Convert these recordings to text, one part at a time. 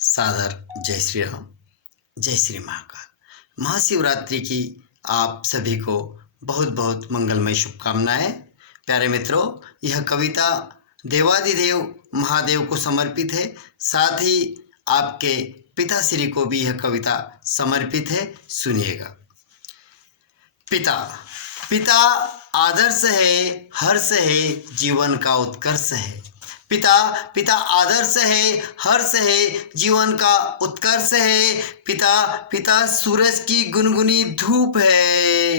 सादर जय श्री राम, जय श्री महाकाल। महाशिवरात्रि की आप सभी को बहुत बहुत मंगलमय शुभकामनाएं। प्यारे मित्रों, यह कविता देवादिदेव महादेव को समर्पित है, साथ ही आपके पिताश्री को भी यह कविता समर्पित है। सुनिएगा। पिता पिता आदर्श है, हर्ष है, जीवन का उत्कर्ष है। पिता पिता आदर्श है, हर्ष है, जीवन का उत्कर्ष है। पिता पिता सूरज की गुनगुनी धूप है,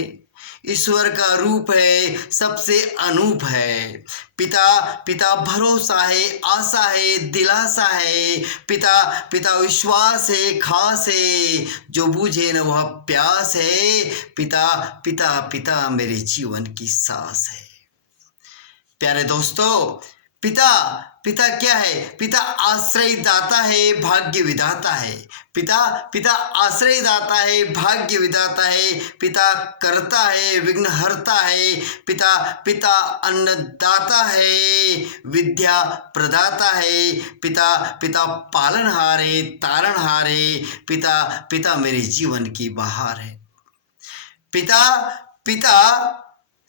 ईश्वर का रूप है, सबसे अनूप है। पिता पिता भरोसा है, आशा है, दिलासा है। पिता पिता विश्वास है, खास है, जो बूझे न वह प्यास है। पिता पिता पिता मेरे जीवन की सांस है। प्यारे दोस्तों, पिता पिता क्या है? पिता आश्रय दाता है, भाग्य विधाता है। पिता पिता आश्रय दाता है, भाग्य विधाता है। पिता करता है, विघ्न हरता है। पिता पिता अन्नदाता है, विद्या प्रदाता है। पिता पिता पालनहार है, तारणहार है। पिता पिता मेरे जीवन की बहार है। पिता पिता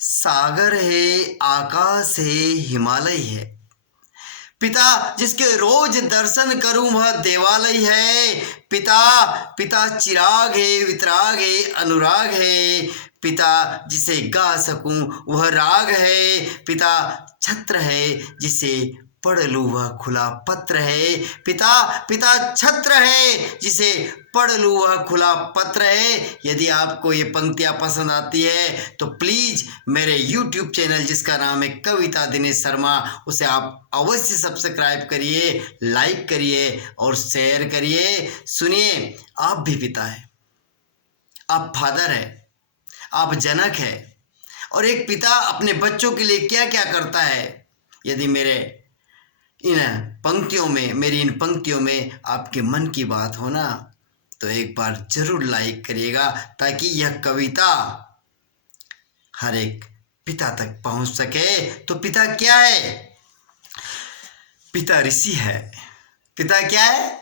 सागर है, आकाश है, हिमालय है। पिता जिसके रोज दर्शन करूं वह देवालय है। पिता पिता चिराग है, वितराग है, अनुराग है। पिता जिसे गा सकूं वह राग है। पिता छत्र है, जिसे पढ़ लूं वह खुला पत्र है। पिता पिता छत्र है, जिसे पढ़ लूं वह खुला पत्र है। यदि आपको ये पंक्तियां पसंद आती है तो प्लीज़ मेरे YouTube चैनल जिसका नाम है कविता दिनेश शर्मा, उसे आप अवश्य सब्सक्राइब करिए, लाइक करिए और शेयर करिए। सुनिए, आप भी पिता है, आप फादर है, आप जनक है, और एक पिता अपने बच्चों के लिए क्या क्या करता है। यदि मेरी इन पंक्तियों में आपके मन की बात हो ना, तो एक बार जरूर लाइक करिएगा, ताकि यह कविता हर एक पिता तक पहुंच सके। तो पिता क्या है? पिता ऋषि है। पिता क्या है?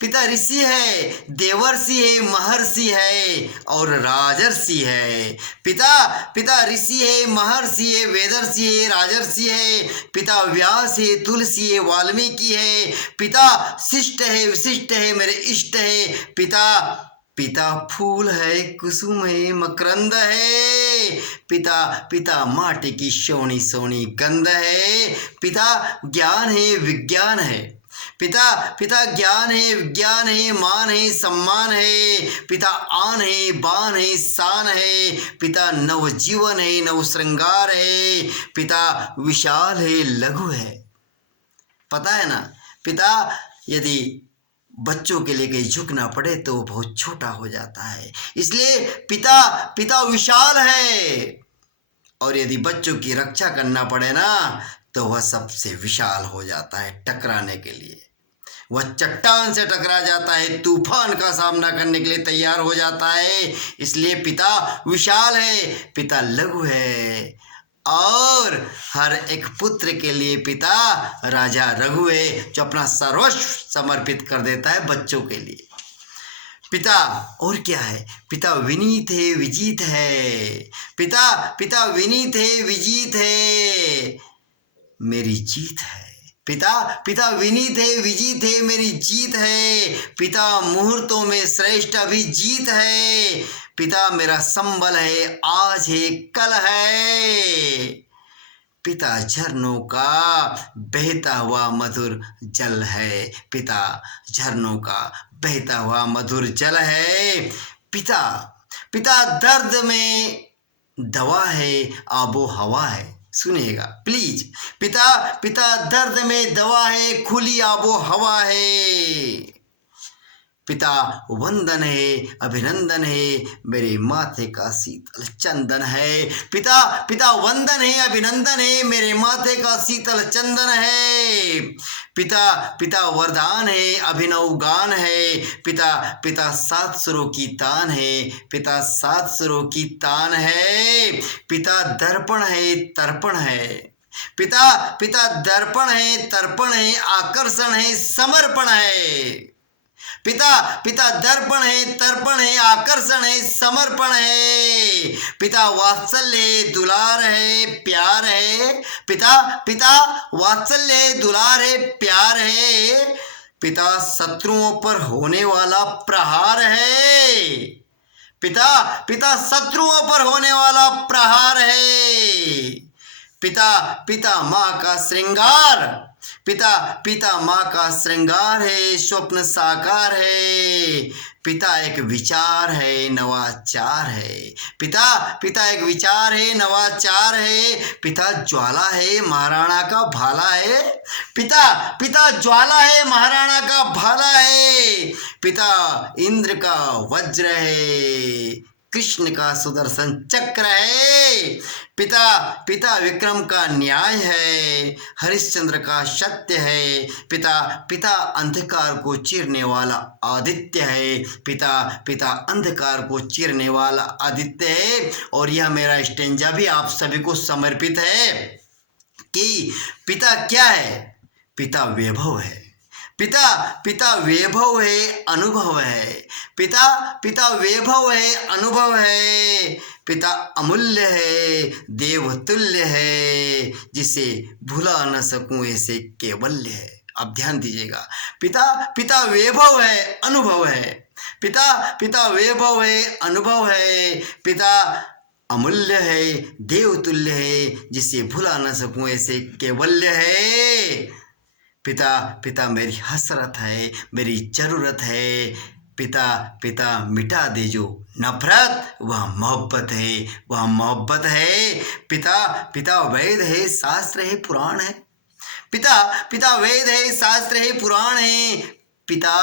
पिता ऋषि है, देवर्षि है, महर्षि है और राजर्षि है। पिता पिता ऋषि है, महर्षि है, वेदर्षि है, राजर्षि है। पिता व्यास है, तुलसी है, वाल्मीकि है। पिता शिष्ट है, विशिष्ट है, मेरे इष्ट है। पिता पिता फूल है, कुसुम है, मकरंद है। पिता पिता माटी की सोनी सोनी गंध है। पिता ज्ञान है, विज्ञान है। पिता पिता ज्ञान है, विज्ञान है, मान है, सम्मान है। पिता आन है, बान है, शान है। पिता नवजीवन है, नव श्रृंगार है। पिता विशाल है, लघु है। पता है ना, पिता यदि बच्चों के लिए कहीं झुकना पड़े तो वो बहुत छोटा हो जाता है। इसलिए पिता पिता विशाल है, और यदि बच्चों की रक्षा करना पड़े ना तो वह सबसे विशाल हो जाता है। टकराने के लिए वह चट्टान से टकरा जाता है, तूफान का सामना करने के लिए तैयार हो जाता है। इसलिए पिता विशाल है, पिता लघु है, और हर एक पुत्र के लिए पिता राजा रघु है, जो अपना सर्वस्व समर्पित कर देता है बच्चों के लिए। पिता और क्या है? पिता विनीत है, विजीत है। पिता पिता विनीत है, विजीत है, मेरी जीत है। पिता पिता विनीत है, विजीत है, मेरी जीत है। पिता मुहूर्तों में श्रेष्ठ अभिजीत है। पिता मेरा संबल है, आज है, कल है। पिता झरनों का बहता हुआ मधुर जल है। पिता झरनों का बहता हुआ मधुर जल है। पिता पिता दर्द में दवा है, आबो हवा है। सुनिएगा प्लीज। पिता पिता दर्द में दवा है, खुली आबो हवा है। पिता वंदन है, अभिनंदन है, मेरे माथे का शीतल चंदन है। पिता पिता वंदन है, अभिनंदन है, मेरे माथे का शीतल चंदन है। पिता पिता वरदान है, अभिनव गान है। पिता पिता सात सुरों की तान है। पिता सात सुरों की तान है। पिता दर्पण है, तर्पण है। पिता पिता दर्पण है, तर्पण है, आकर्षण है, समर्पण है। पिता पिता दर्पण है, तर्पण है, आकर्षण है, समर्पण है। पिता वात्सल्य है, दुलार है, प्यार है। पिता पिता वात्सल्य है, दुलार है, प्यार है। पिता शत्रुओं पर होने वाला प्रहार है। पिता पिता शत्रुओं पर होने वाला प्रहार है। पिता पिता माँ का श्रृंगार। पिता पिता माँ का श्रृंगार है, स्वप्न साकार है। पिता एक विचार है, नवाचार है। पिता पिता एक विचार है, नवाचार है। पिता ज्वाला है, महाराणा का भाला है। पिता पिता ज्वाला है, महाराणा का भाला है। पिता इंद्र का वज्र है, कृष्ण का सुदर्शन चक्र है। पिता पिता विक्रम का न्याय है, हरिश्चंद्र का सत्य है। पिता पिता अंधकार को चीरने वाला आदित्य है। पिता पिता अंधकार को चीरने वाला आदित्य है। और यह मेरा स्टेंजा भी आप सभी को समर्पित है कि पिता क्या है? पिता वैभव है। पिता पिता वैभव है, अनुभव है। पिता पिता वैभव है, अनुभव है। पिता अमूल्य है, देवतुल्य है, जिसे भुला न सकूं ऐसे केवल्य है। अब ध्यान दीजिएगा, पिता पिता वैभव है, अनुभव है। पिता पिता वैभव है, अनुभव है। पिता अमूल्य है, देवतुल्य है, जिसे भुला न सकूं ऐसे केवल्य है। पिता पिता मेरी हसरत है, मेरी जरूरत है। पिता पिता मिटा दे जो नफरत, वह मोहब्बत है, वह मोहब्बत है। पिता पिता वेद है, शास्त्र है, पुराण है। पिता पिता वेद है, शास्त्र है, पुराण है। पिता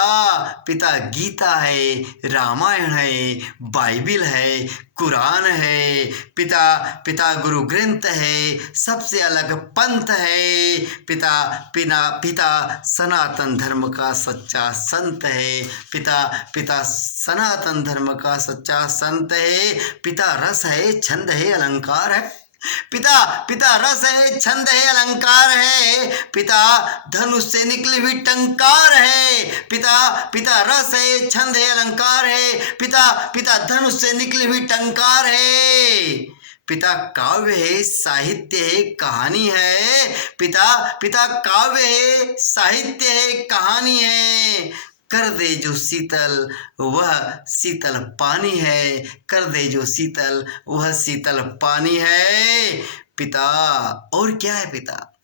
पिता गीता है, रामायण है, बाइबिल है, कुरान है। पिता पिता गुरु ग्रंथ है, सबसे अलग पंथ है। पिता पिता पिता सनातन धर्म का सच्चा संत है। पिता पिता सनातन धर्म का सच्चा संत है। पिता रस है, छंद है, अलंकार है। पिता पिता रस है, छंद है, अलंकार है। पिता धनुष से निकली हुई टंकार है। पिता पिता रस है, छंद है, अलंकार है। पिता पिता धनुष से निकली हुई टंकार है। पिता काव्य है, साहित्य है, कहानी है। पिता पिता काव्य है, साहित्य है, कहानी है। कर दे जो शीतल वह शीतल पानी है। कर दे जो शीतल वह शीतल पानी है। पिता और क्या है? पिता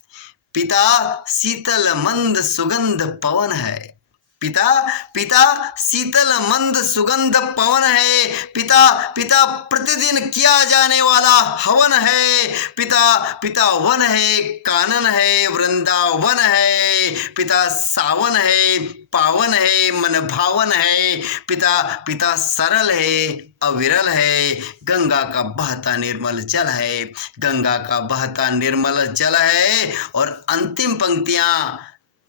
पिता शीतल मंद सुगंध पवन है। पिता पिता शीतल मंद सुगंध पवन है। पिता पिता प्रतिदिन किया जाने वाला हवन है। पिता पिता वन है, कानन है, वृंदावन है। पिता सावन है, पावन है, मन भावन है। पिता पिता सरल है, अविरल है। गंगा का बहता निर्मल जल है। गंगा का बहता निर्मल जल है। और अंतिम पंक्तियां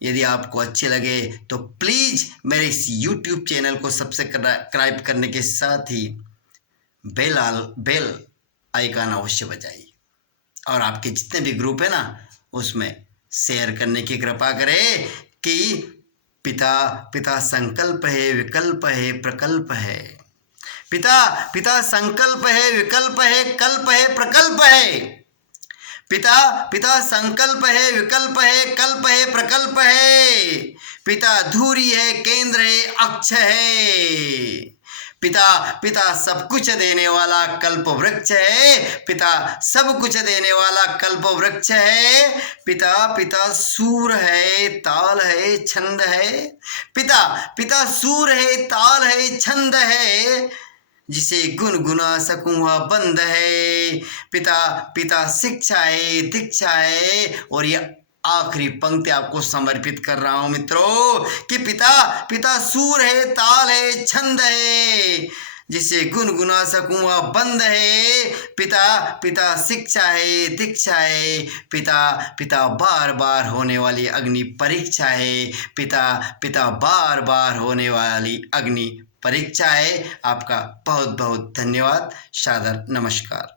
यदि आपको अच्छे लगे तो प्लीज़ मेरे इस YouTube चैनल को सब्सक्राइब करने के साथ ही बेल आइकन अवश्य बजाइए। और आपके जितने भी ग्रुप है ना, उसमें शेयर करने की कृपा करें कि पिता पिता संकल्प है, विकल्प है, प्रकल्प है। पिता पिता संकल्प है, विकल्प है, कल्प है, प्रकल्प है। पिता पिता संकल्प है, विकल्प है, कल्प है, प्रकल्प है। पिता धुरी है, केंद्र है, अक्ष है। पिता पिता सब कुछ देने वाला कल्प वृक्ष है। पिता सब कुछ देने वाला कल्प वृक्ष है। पिता पिता सूर है, ताल है, छंद है। पिता पिता सूर है, ताल है, छंद है, जिसे गुनगुना सकूं वह बंद है। पिता पिता शिक्षा है, दीक्षा है। और यह आखिरी पंक्ति आपको समर्पित कर रहा हूं मित्रों कि पिता पिता सूर है, ताल है, छंद है, जिसे गुनगुना सकूं वह बंद है। पिता पिता शिक्षा है, दीक्षा है। पिता पिता बार बार होने वाली अग्नि परीक्षा है। पिता पिता बार बार होने वाली अग्नि परीक्षा है। आपका बहुत बहुत धन्यवाद। सादर नमस्कार।